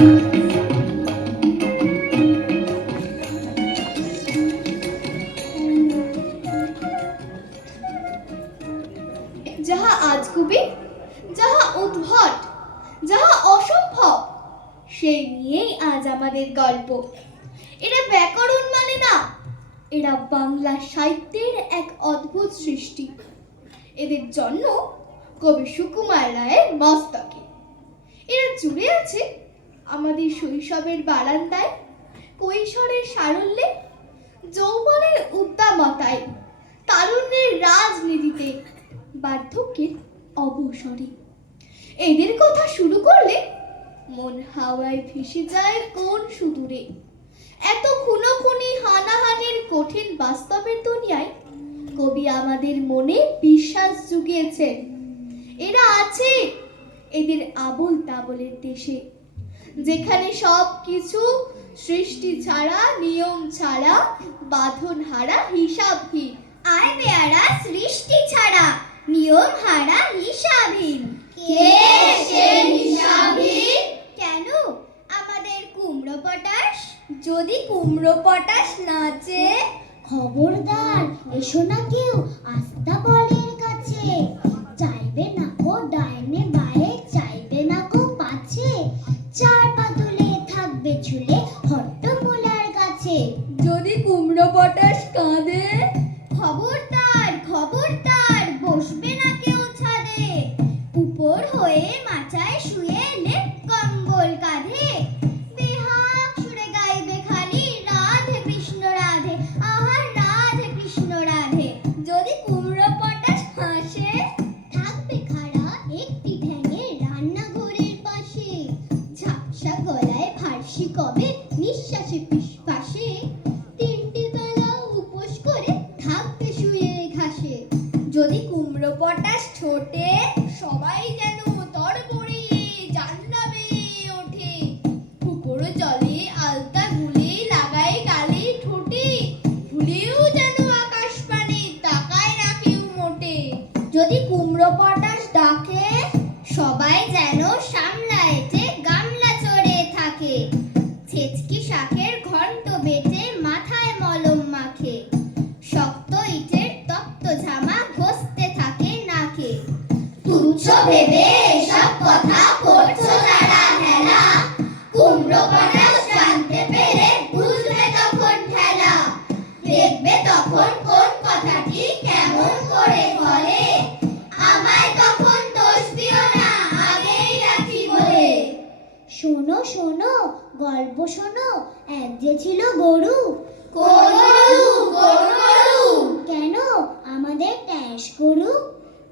যাহা আজগুবি, যাহা উদ্ভট, যাহা অসম্ভব, সেই নিয়েই আজ আমাদের গল্প। এরা ব্যাকরণ মানে না, এরা বাংলা সাহিত্যের এক অদ্ভুত সৃষ্টি। এদের জন্ম কবি সুকুমার রায়ের মস্তকে। এরা জুড়ে আছে আমাদের শৈশবের বারান্দায়, কৈশোরের সারল্যে, যৌবনের উদ্দামতায়, তারুণ্যের রাজনীতিতে, বার্ধক্যের অবসরে। এদের কথা শুরু করলে মন হাওয়ায় ভেসে যায় কোন সুদূরে। এত খুনোখুনি হানাহানির কঠিন বাস্তবের দুনিয়ায় কবি আমাদের মনে বিশ্বাস জুগিয়েছেন। এরা আছে এদের আবোল তাবোলের দেশে, যেখানে সব কিছু সৃষ্টি ছাড়া, নিয়ম ছাড়া, বাঁধন হারা, হিসাবহীন। আয় বেয়ারা সৃষ্টি ছাড়া, নিয়ম হারা, হিসাবহীন। কে সে হিসাবহীন? কেন আমাদের কুমড়ো পটাশ? যদি কুমড়ো পটাশ নাচে, খবরদার এসো না কেউ আস্তাবলের কাছে। চাইবে না কো ডাইনে বায়ে, চাইবে না কো পাছে, চার পা তুলে থাকবে ঝুলে হট্টমূলার কাছে। যদি কুমড়ো পটাশ কাঁদে, খবরদার খবরদার বসবে না কেউ ছাদে। উপর হয়ে মাচায় শুয়ে এলে কম্বল কাঁধে, বেহাগ সুরে গাইবে খালি রাধে কৃষ্ণ রাধে, আহা রাধে কৃষ্ণ রাধে। যদি কুমড়ো পটাশ হাসে, থাকবে খাড়া একটি ঠ্যাঙে রান্নাঘরের পাশে, ঝাপসা গলায় ফার্সি কবে নিঃশ্বাসে পিশপাশে, তিনটে বেলা উপোস করে থাকবে শুয়ে ঘাসে। যদি কুমড়ো পটাশ ছোটে, সবাই যেন তড়বড়িয়ে জানলাবে ওঠে, পুকুর জলে আলতা গুলে লাগায় গালে ঠোঁটে, ভুলেও যেন আকাশ পানে তাকায় না কেউ মোটে। যদি কুমড়ো পটাশ ডাকে, সবাই যেন সামলায় যে গামলা চড়ে থাকে, ছেচকি শাকের ঘন্ট বেটে মাথায় মলম মাখে, শক্ত ইটের তপ্ত ঝামা ঘষতে থাকে নাকে। তুচ্ছ ভেবে এসব কথা করছো যারা হেলা, কুমড়ো পটাশ জানতে পেরে বুঝবে তখন ঠেলা। দেখবে তখন কোন কথাটি কেমন করে বলে, আমায় তখন দোষ দিও না আগেই রাখি বলে। শোনো শোনো গল্প শোনো, এক যে ছিল গরু। গরু গরু গরু কেন আমাদের ট্যাঁস গরু?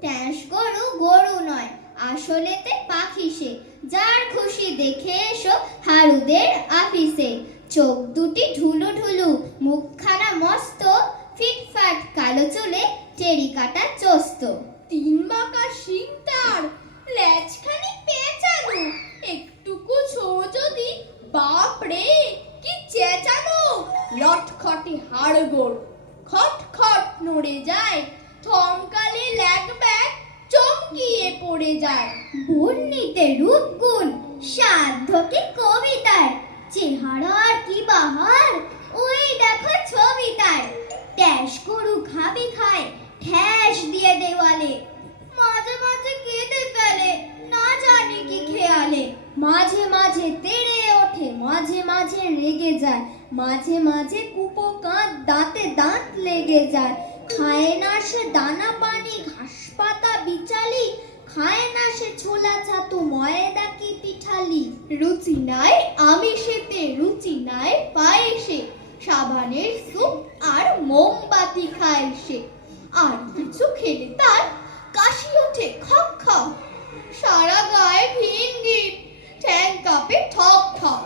ট্যাঁস গরু গরু নয়, আসলেতে পাখি সে, যার খুশি দেখে এসো হারুদের আপিসে। চোখ দুটি ঢুলু ঢুলু, মুখখানা মস্ত, ফিটফাট কালো চুলে টেরি কাটা চোস্ত, তিন বাঁকা শিং তার, লেজখানি পেঁচানো, একটুকু ছো যদি, বাপ রে কি চেঁচানো। লটখটে হাড়গোড়, খটখট নড়ে যায়, থমকালে ল্যাগ ব্যাগ চমকিয়ে পড়ে যায়। বর্ণিতে রূপগুণ, সাধ্যকে কবিতার, চেহারার কি বাহার, ওই দেখো ছবি তার। ট্যাস গরু ঘাবি খায় ঠ্যাস দিয়ে দেওয়ালে, মাঝে মাঝে কেঁদে ফেলে না জানি কি খেয়ালে। মাঝে মাঝে তেড়ে ওঠে, মাঝে মাঝে রেগে যায়, মাঝে মাঝে কুপো কাঁধ দাঁতে দাঁত লেগে যায়। খায় না সে দানা পানি ঘাস পাতা বিচালি, খায় না সে ছোলা ছাতু ময়দা কি পিঠালি। রুচি নাই আমিষেতে, রুচি নাই পায়েসে, সাবানের স্যুপ আর মোমবাতি খায় সে। আর কিছু খেলে তার কাশি ওঠে খক খক, সারা গায়ে ভিনগিট, ঠ্যাং কাঁপে ঠক ঠক।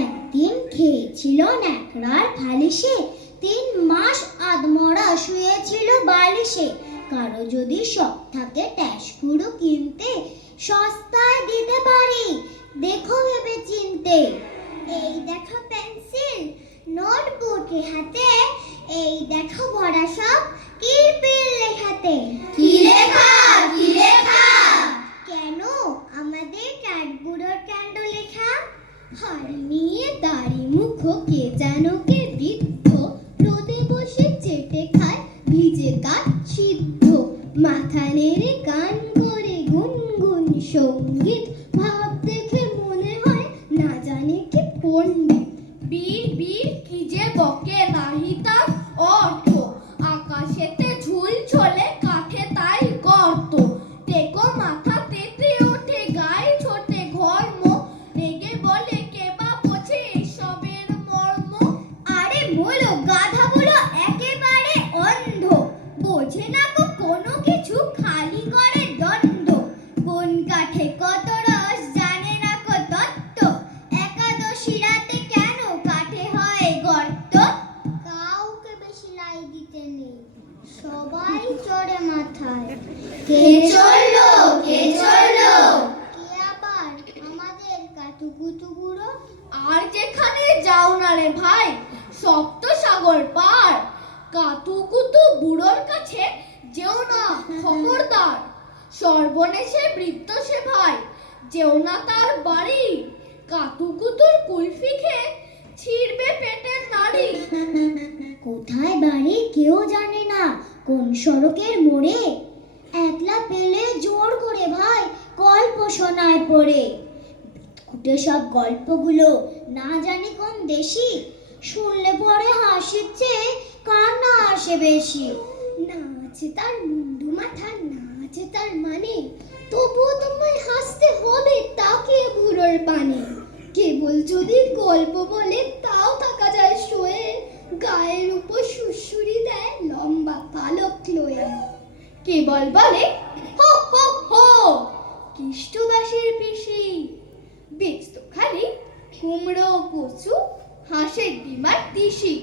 একদিন খেয়েছিল ন্যাকড়ার ফালিশে, 3 মাস আধমরা শুয়েছিল বালিশে। কারো যদি শখ থাকে ট্যাস গুঁড়ো কিনতে, সস্তায় দিতে পারি, দেখো ভেবে চিনতে। এই দেখো পেন্সিল নোটবুকে হাতে, এই দেখো ভরা সব কিরপিল লেখাতে। কি লেখা কি লেখা? কেন আমাদের ক্যাটগুলোর কাণ্ড লেখা। হাড়ি নিয়ে দাড়ি মুখ কে যেন কে বৃদ্ধ, রোদে বসে চেটে খায় ভিজে কাঠ সিদ্ধ, মাথা নেড়ে গান করে গুনগুন সঙ্গীত, ভাব দেখে মনে হয় না জানে কি পণ্ডিত। বীর বীর কি যে বকে নাহি তার অর্থ, আকাশেতে ঝুল ঝোলে কাঠে তাই গর্ত, টেকো মাথা তেতে ওঠে গায়ে ছোটে ঘর্ম, রেগে বলে কে বা বোঝে এসবের মর্ম। আরে বলো গাধা বলো একেবারে অন্ধ, বোঝে না গো কোনো কিছু, খালি করে দণ্ড। কোন কাঠে কত রস জানে না কো তত্ত্ব, একাদশী রাতে কেন কাঠে হয় গর্ত। কাউকে বেশি লাই দিতে নেই, সবাই চড়ে মাথায়। কে চড়লো কে চড়লো, কে আবার আমাদের কাতুকুতু বুড়ো। আর যেখানে যাও না রে ভাই সপ্ত সাগর পার, কাতুকুতু বুড়োর কাছে যেও না খবরদার, সর্বনেশে বৃত্ত সে ভাই যেও না তার বাড়ি, কাতুকুতুর কুলফি খেয়ে ছিড়বে পেটের নাড়ি। কোথায় বাড়ি কেউ জানে না, কোন সড়কের মোড়ে, একলা পেলে জোর করে ভাই গল্প শোনায় পড়ে। বিটকুটে সব গল্পগুলো না জানি কোন দেশি, শুনলে পরে হাসির চেয়ে কান্না আসে বেশি। না আছে তার মুন্ডু মাথা, না আছে তার মানে, তবুও তোমায় হাসতে হবে তাকে বুড়োর পানে। কেবল যদি গল্প বলে তাও থাকা যায় শোয়ে, গায়ের উপর সুরসুরি দেয় লম্বা পালক লয়ে। কেবল বলে হো হো হো কৃষ্ণবাসীর পিসি, বেচত খালি কুমড়ো কচু হাঁসের ডিম আর তিসি,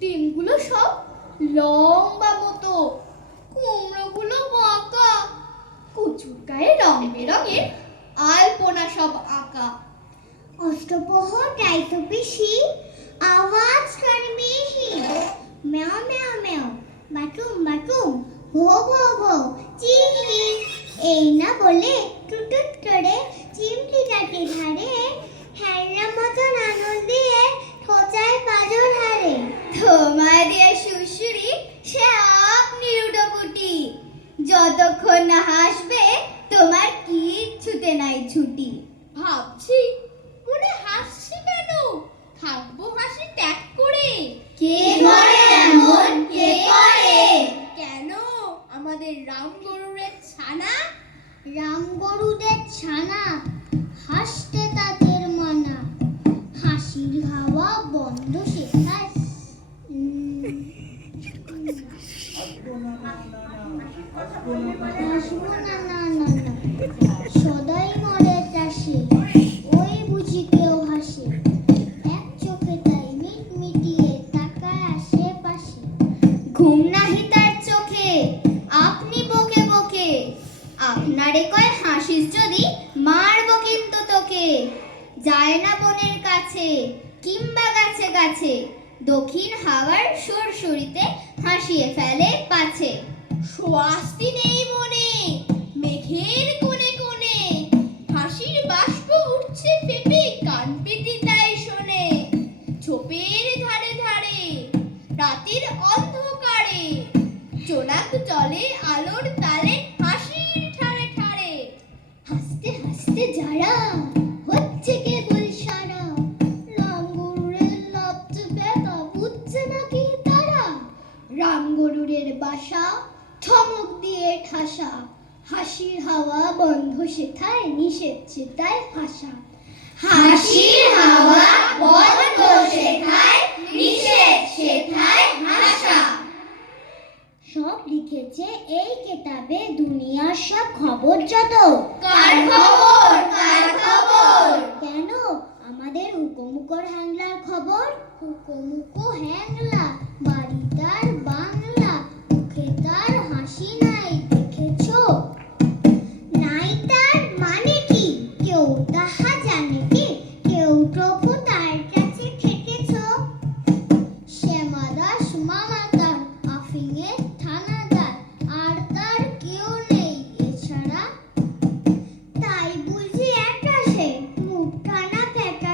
ডিমগুলো সব লম্বা মতো, কুমড়োগুলো বাঁকা, কচুর গায়ে রং বেরঙের আলপনা সব আঁকা। অষ্টপ্রহর তাইতো পিসি, আওয়াজ করে বেশি, ম্যাও ম্যাও ম্যাও, বাটুম বাটুম, ভো ভো ভো, চিহি। এই না বলে টুটুট করে চিমটি কাটি ধারে, হ্যাংরা মতন আঙুল দিয়ে খোঁচায় পাজর হারে। তোমায় দিয়ে সুরসুরি সে আপনি লুটোপুটি, যতক্ষণ না হাসবে তোমার কিচ্ছুতে নাই ছুটি। ভাবছি মনে হাসছি কেন, থাকবো হাসি ত্যাগ করে। কে করে এমন, কে করে? কেন আমাদের রাম গরুরের ছানা, রাম গরুদের ছানা, হাসতে তাদের মানা, হাসির হাওয়া বন্ধ শেখায়। হাসবো না না না না, সদাই মরে চাষে, ওই বুঝি কেউ হাসে, এক চোখে তাই মিট মিটিয়ে তাকায় আশেপাশে। ঘুম নাহি তার চোখে, আপনি বকে বকে, আপনারে কয় হাসিস যদি মারবো কিন্তু তোকে। যায় না বনের কাছে কিংবা গাছে গাছে, দক্ষিণ হাওয়ার সুরসুরিতে হাসিয়ে ফেলে পাছে। স্বস্তি নেই মনে মেঘের কোণে কোণে, হাসির বাষ্প উঠছে ফেপে কান পেতে তাই শোনে, ঝোপের ধারে ধারে রাতের অন্ধকারে, চোনাক জলে আলোর তালে হাসির ঠাড়ে ঠাড়ে। হাসতে হাসতে যারা হচ্ছে কেবল সারা, রাম গরুরের লব্ধ ব্যথা বুঝছে নাকি তারা। রাম গরুরের বাসা থমক দিয়ে ঠাসা, হাসির হাওয়া বন্ধ সেথায় নিষেধ চেতায় হাসা। হাসির হাওয়া বন্ধ সেথায় নিষেধ সেথায় হাসা। সব লিখেছে এই কেতাবে দুনিয়ার সব খবর যত। কার খবর কার খবর? কেন আমাদের হুকোমুকোর হ্যাংলার খবর? হুকোমুকো হ্যাংলা, বাড়ি তার বাংলা, মুখে তার হাসি নাই দেখেছো? নাই তার মানে কি কেউ তাহা জানে কি? কেউ প্রভু তার কাছে খেটেছো? শ্যামা দাস মামা তার আফিংয়ের থানাদার, আর তার কেউ নেই এছাড়া। তাই বুঝি একা সে মুখখানা ফেকা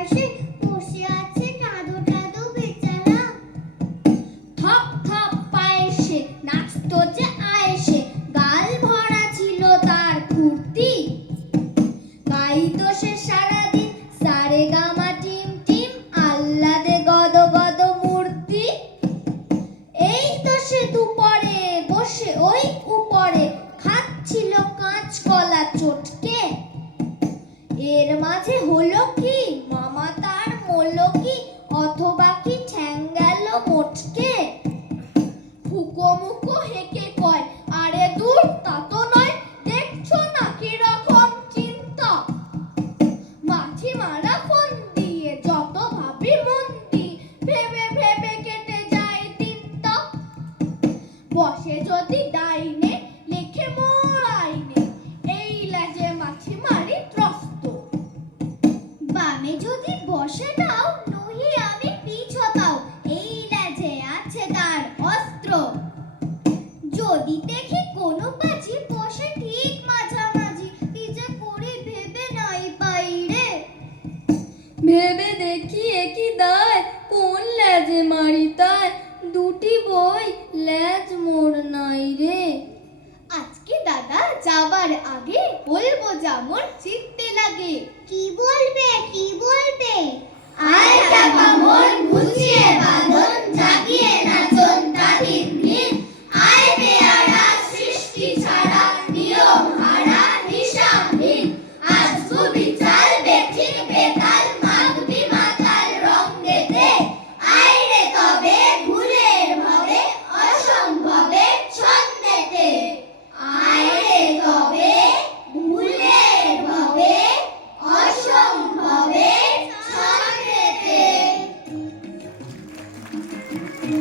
ডানে যদি বসে দাও নহি আমি পিছ হতাও, এই লেজে আছে তার অস্ত্র। যদি দেখি কোনো পাজি বসে ঠিক মাঝামাঝি, কি যে করি ভেবে নাই পাই রে। ভেবে দেখি একই দায়, কোন লেজে মারি তাই, দুটি বই লেজ মোর নাই রে। আজকে দাদা যাবার আগে বলবো যেমন চিত্তে লাগে। কি বলবে